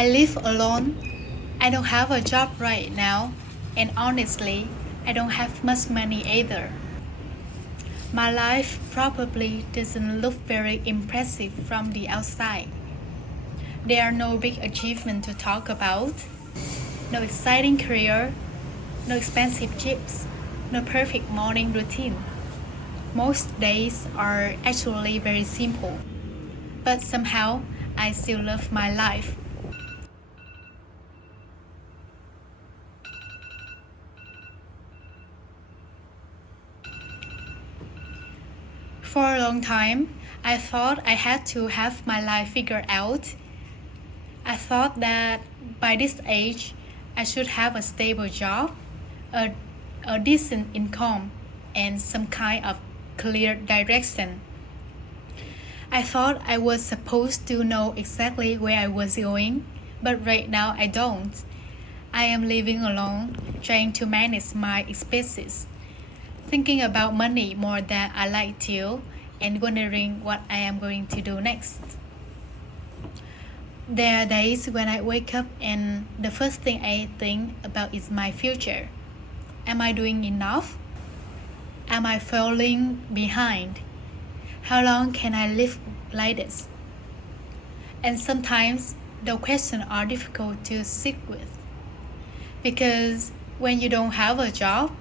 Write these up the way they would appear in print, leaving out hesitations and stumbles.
I live alone. I don't have a job right now, and honestly, I don't have much money either. My life probably doesn't look very impressive from the outside. There are no big achievements to talk about, no exciting career, no expensive trips, no perfect morning routine. Most days are actually very simple, but somehow I still love my life. For a long time, I thought I had to have my life figured out. I thought that by this age, I should have a stable job, a, a decent income, and some kind of clear direction. I thought I was supposed to know exactly where I was going, but right now I don't. I am living alone, trying to manage my expenses, thinking about money more than I like to, and wondering what I am going to do next. There are days when I wake up and the first thing I think about is my future. Am I doing enough? Am I falling behind? How long can I live like this? And sometimes the questions are difficult to sit with because when you don't have a job,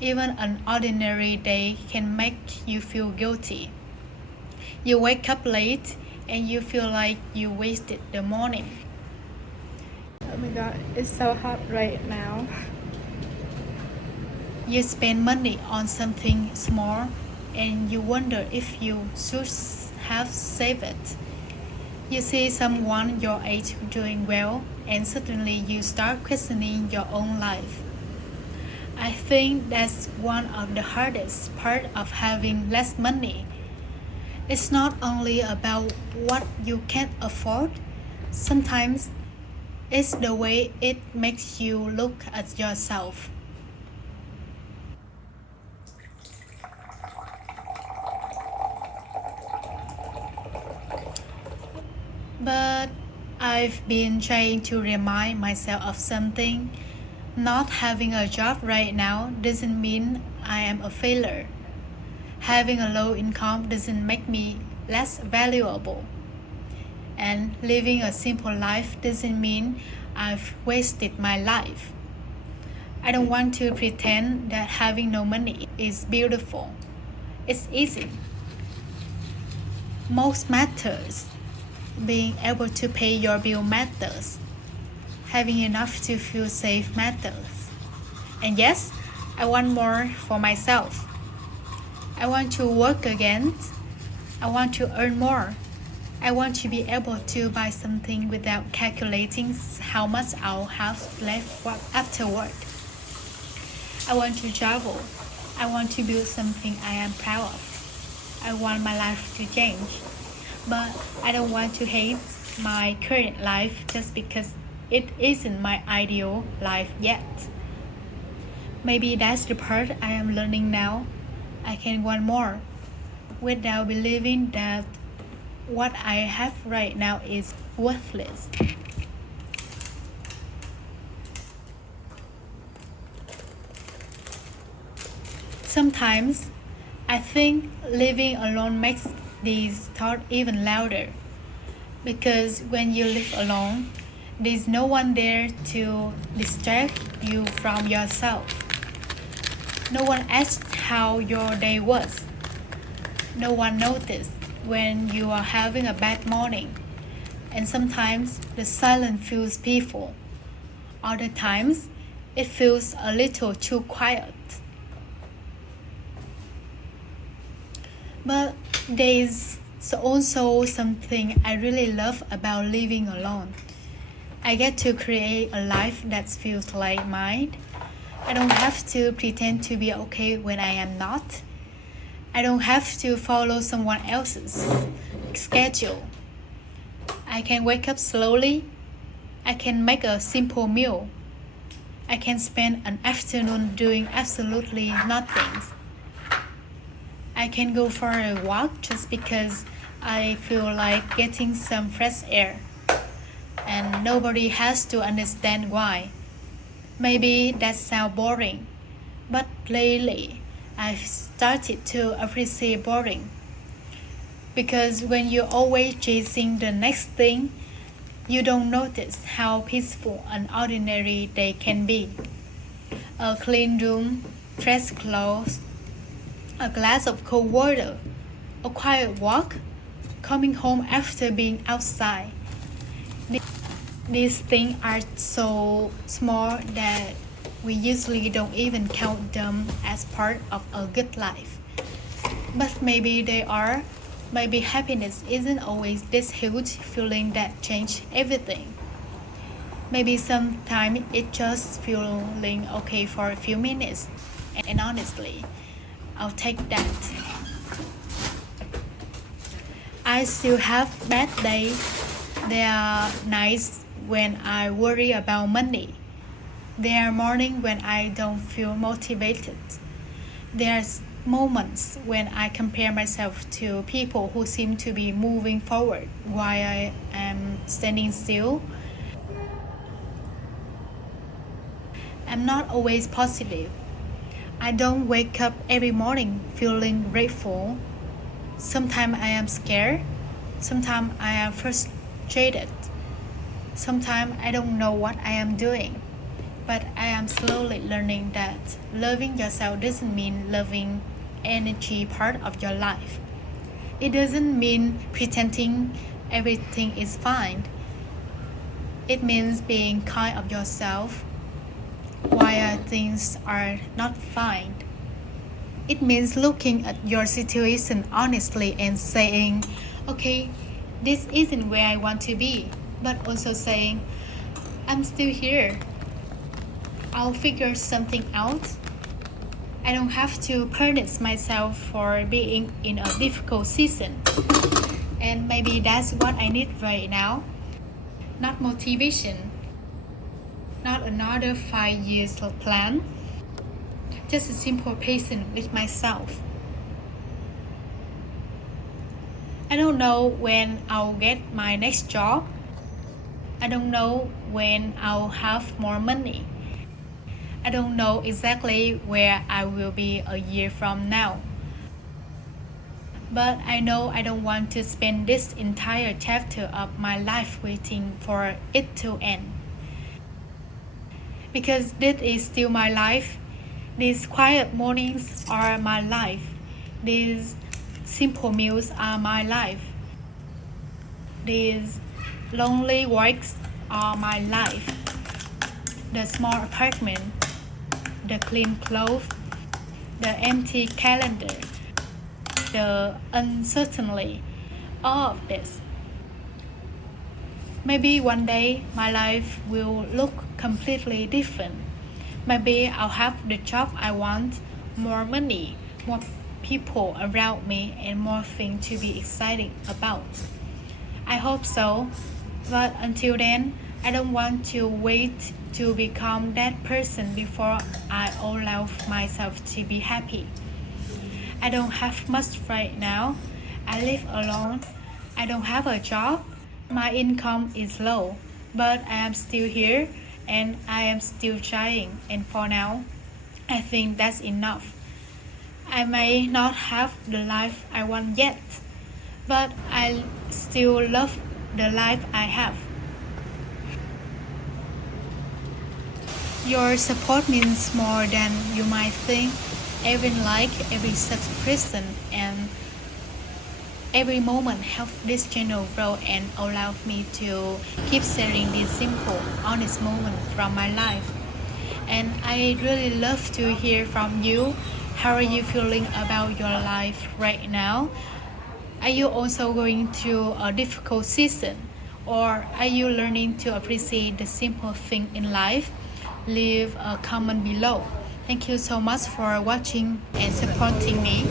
even an ordinary day can make you feel guilty. You wake up late and you feel like you wasted the morning. Oh my god, it's so hot right now. You spend money on something small and you wonder if you should have saved it. You see someone your age doing well and suddenly you start questioning your own life. I think that's one of the hardest part of having less money. It's not only about what you can't afford. Sometimes it's the way it makes you look at yourself. But I've been trying to remind myself of something. Not having a job right now doesn't mean I am a failure. Having a low income doesn't make me less valuable. And living a simple life doesn't mean I've wasted my life. I don't want to pretend that having no money is beautiful. It's easy. Most matters. Being able to pay your bill matters. Having enough to feel safe matters. And yes, I want more for myself. I want to work again. I want to earn more. I want to be able to buy something without calculating how much I'll have left afterward. I want to travel. I want to build something I am proud of. I want my life to change. But I don't want to hate my current life just because it isn't my ideal life yet. Maybe that's the part I am learning now. I can want more without believing that what I have right now is worthless. Sometimes I think living alone makes these thoughts even louder because when you live alone, there's no one there to distract you from yourself. No one asks how your day was. No one noticed when you are having a bad morning. And sometimes the silence feels peaceful. Other times it feels a little too quiet. But there's also something I really love about living alone. I get to create a life that feels like mine. I don't have to pretend to be okay when I am not. I don't have to follow someone else's schedule. I can wake up slowly. I can make a simple meal. I can spend an afternoon doing absolutely nothing. I can go for a walk just because I feel like getting some fresh air. and nobody has to understand why. Maybe that sounds boring, but lately I've started to appreciate boring. Because when you're always chasing the next thing, you don't notice how peaceful an ordinary day can be. A clean room, fresh clothes, a glass of cold water, a quiet walk, coming home after being outside. These things are so small that we usually don't even count them as part of a good life. But maybe they are. Maybe happiness isn't always this huge feeling that changes everything. Maybe sometimes it's just feeling okay for a few minutes. And honestly, I'll take that. I still have bad days. There are nights when I worry about money. There are mornings when I don't feel motivated. There's moments when I compare myself to people who seem to be moving forward while I am standing still. I'm not always positive. I don't wake up every morning feeling grateful. Sometimes I am scared. Sometimes I am frustrated. Sometimes I don't know what I am doing. But I am slowly learning that loving yourself doesn't mean loving energy part of your life. It doesn't mean pretending everything is fine. It means being kind of yourself while things are not fine. It means looking at your situation honestly and saying, okay, this isn't where I want to be, but also saying, I'm still here. I'll figure something out. I don't have to punish myself for being in a difficult season. And maybe that's what I need right now. Not motivation. Not another 5 years plan. Just a simple patience with myself. I don't know when I'll get my next job. I don't know when I'll have more money. I don't know exactly where I will be a year from now. But I know I don't want to spend this entire chapter of my life waiting for it to end. Because this is still my life. These quiet mornings are my life. These simple meals are my life. These lonely walks are my life. The small apartment, the clean clothes, the empty calendar, the uncertainty, all of this. Maybe one day my life will look completely different. Maybe I'll have the job I want, more money, more people around me, and more things to be excited about. I hope so, but until then, I don't want to wait to become that person before I allow myself to be happy. I don't have much right now. I live alone. I don't have a job. My income is low, but I am still here and I am still trying. And for now, I think that's enough. I may not have the life I want yet, but I still love the life I have. Your support means more than you might think. Every like, every subscription, and every moment help this channel grow and allow me to keep sharing these simple, honest moments from my life. And I really love to hear from you. How are you feeling about your life right now? Are you also going through a difficult season? Or are you learning to appreciate the simple thing in life? Leave a comment below. Thank you so much for watching and supporting me.